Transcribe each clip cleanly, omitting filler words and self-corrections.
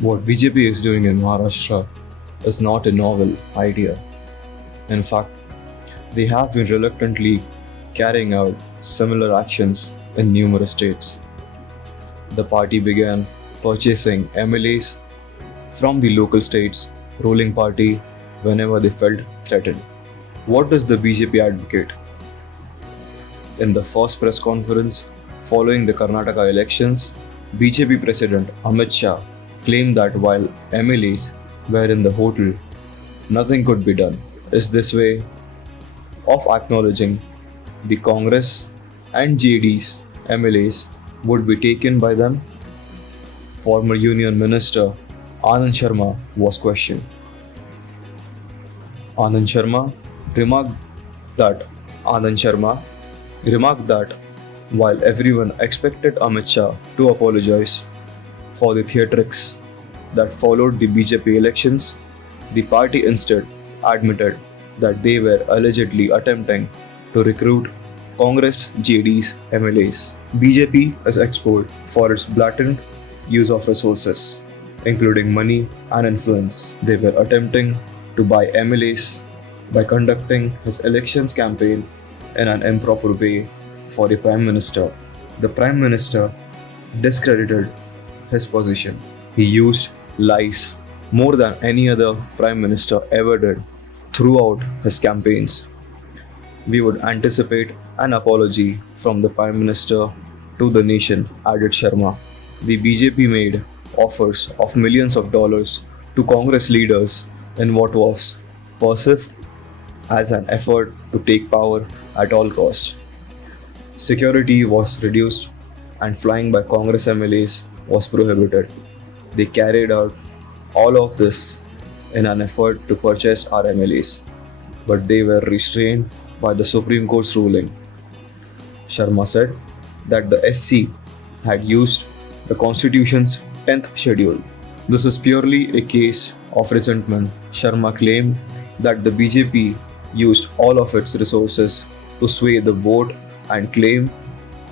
What BJP is doing in Maharashtra is not a novel idea. In fact, they have been reluctantly carrying out similar actions in numerous states. The party began purchasing MLAs from the local states' ruling party whenever they felt threatened. What does the BJP advocate? In the first press conference following the Karnataka elections, BJP President Amit Shah claimed that while MLAs were in the hotel, nothing could be done. Is this way of acknowledging the Congress and JD's MLAs would be taken by them? Former Union Minister Anand Sharma was questioned. Anand Sharma remarked that Anand Sharma remarked that while everyone expected Amit Shah to apologize for the theatrics that followed the BJP elections, the party instead admitted that they were allegedly attempting to recruit Congress JD's MLAs. BJP is exposed for its blatant use of resources, including money and influence. They were attempting to buy MLAs by conducting his elections campaign in an improper way for the Prime Minister. The Prime Minister discredited his position. He used lies more than any other Prime Minister ever did throughout his campaigns. We would anticipate an apology from the Prime Minister to the nation, added Sharma. The BJP made offers of millions of dollars to Congress leaders in what was perceived as an effort to take power at all costs. Security was reduced and flying by Congress MLAs was prohibited. They carried out all of this in an effort to purchase our MLAs, but they were restrained by the Supreme Court's ruling. Sharma said that the SC had used the Constitution's 10th schedule. This is purely a case of resentment. Sharma claimed that the BJP used all of its resources to sway the vote and claimed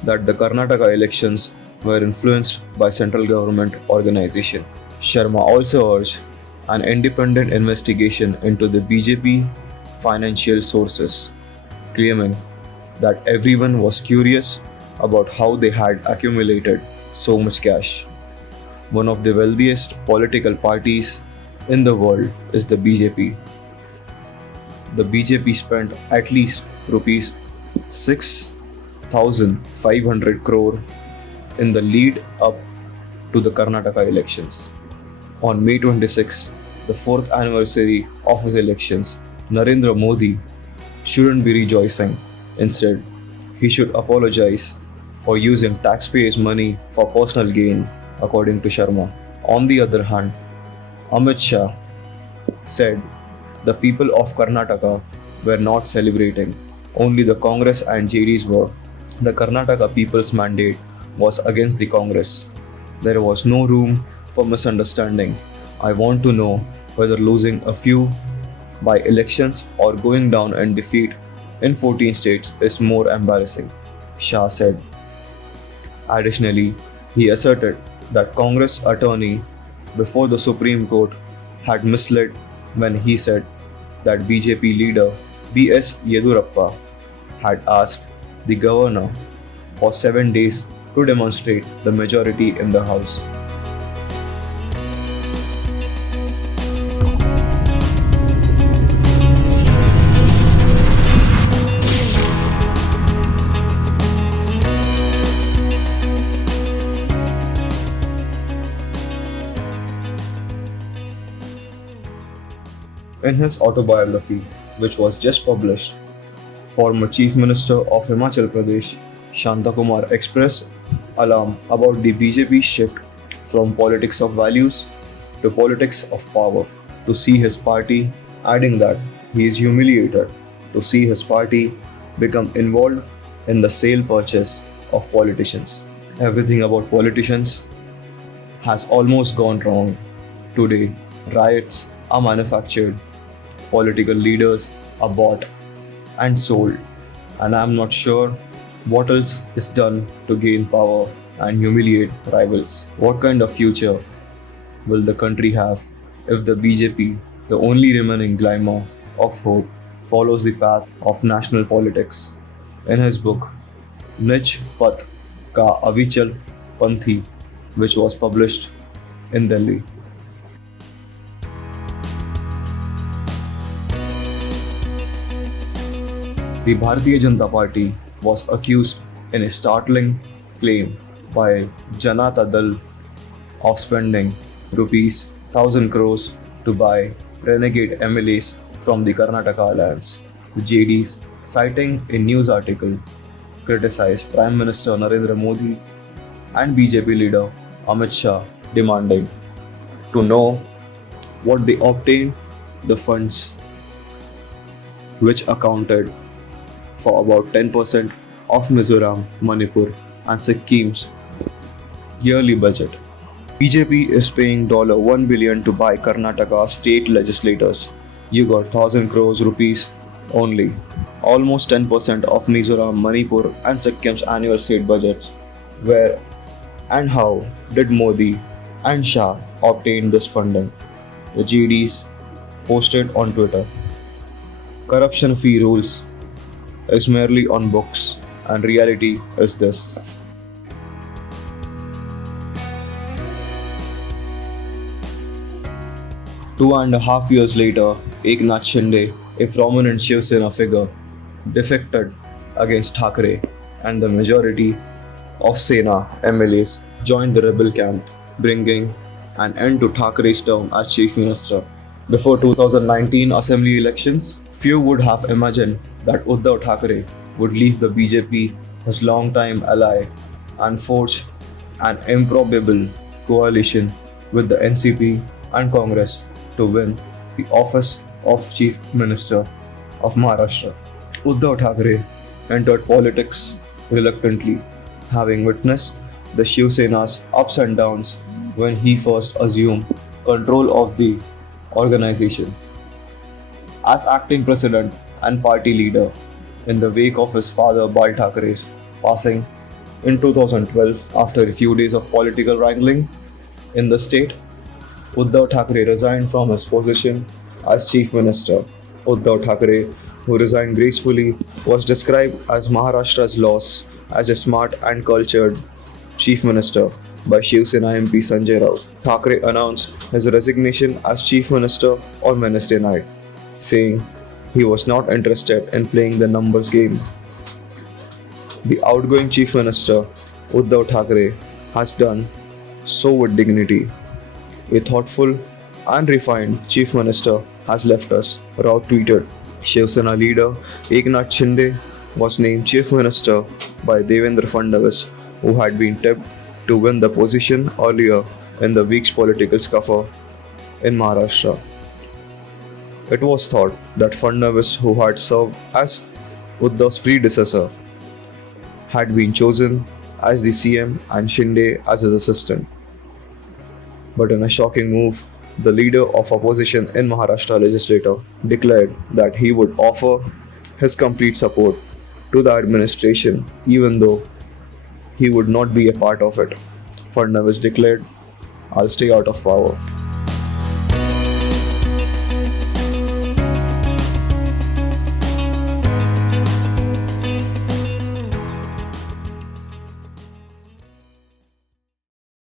that the Karnataka elections were influenced by central government organization. Sharma also urged an independent investigation into the BJP financial sources, claiming that everyone was curious about how they had accumulated so much cash. One of the wealthiest political parties in the world is the BJP. The BJP spent at least rupees 6,500 crore in the lead up to the Karnataka elections. On May 26, the fourth anniversary of his elections, Narendra Modi shouldn't be rejoicing. Instead, he should apologize for using taxpayers' money for personal gain, according to Sharma. On the other hand, Amit Shah said the people of Karnataka were not celebrating, only the Congress and JDs were. The Karnataka people's mandate was against the Congress. There was no room for misunderstanding. I want to know whether losing a few by elections or going down in defeat in 14 states is more embarrassing, Shah said. Additionally, he asserted that Congress attorney before the Supreme Court had misled when he said that BJP leader B.S. Yedurappa had asked the governor for 7 days to demonstrate the majority in the House. In his autobiography, which was just published, former Chief Minister of Himachal Pradesh, Shantakumar expressed alarm about the BJP's shift from politics of values to politics of power, to see his party, adding that he is humiliated to see his party become involved in the sale purchase of politicians. Everything about politicians has almost gone wrong. Today, riots are manufactured, political leaders are bought and sold, and I'm not sure what else is done to gain power and humiliate rivals. What kind of future will the country have if the BJP, the only remaining glimmer of hope, follows the path of national politics? In his book, Nij Path Ka Avichal Panthi, which was published in Delhi. The Bharatiya Janata Party was accused in a startling claim by Janata Dal of spending rupees 1000 crores to buy renegade MLAs from the Karnataka Alliance. The JDs, citing a news article, criticized Prime Minister Narendra Modi and BJP leader Amit Shah, demanding to know what they obtained the funds, which accounted for about 10% of Mizoram, Manipur, and Sikkim's yearly budget. BJP is paying $1 billion to buy Karnataka state legislators. You got 1000 crores rupees only, almost 10% of Mizoram, Manipur, and Sikkim's annual state budgets. Where and how did Modi and Shah obtain this funding? The GDs posted on Twitter. Corruption fee rules is merely on books, and reality is this. 2.5 years later, Eknath Shinde, a prominent Shiv Sena figure, defected against Thackeray, and the majority of Sena MLAs joined the rebel camp, bringing an end to Thackeray's term as chief minister. Before 2019 assembly elections, few would have imagined that Uddhav Thackeray would leave the BJP, his longtime ally, and forge an improbable coalition with the NCP and Congress to win the office of Chief Minister of Maharashtra. Uddhav Thackeray entered politics reluctantly, having witnessed the Shiv Sena's ups and downs when he first assumed control of the organization. As acting president and party leader in the wake of his father Bal Thackeray's passing in 2012, after a few days of political wrangling in the state, Uddhav Thackeray resigned from his position as chief minister. Uddhav Thackeray, who resigned gracefully, was described as Maharashtra's loss as a smart and cultured chief minister by Shiv Sena MP Sanjay Raut. Thackeray announced his resignation as chief minister on Wednesday night, saying he was not interested in playing the numbers game. The outgoing chief minister, Uddhav Thackeray, has done so with dignity. A thoughtful and refined chief minister has left us, Raut tweeted. Shiv Sena leader Eknath Shinde was named chief minister by Devendra Fadnavis, who had been tipped to win the position earlier in the week's political scuffle in Maharashtra. It was thought that Fadnavis, who had served as Uddhav's predecessor, had been chosen as the CM and Shinde as his assistant. But in a shocking move, the leader of opposition in Maharashtra legislature declared that he would offer his complete support to the administration even though he would not be a part of it. Fadnavis declared, "I'll stay out of power."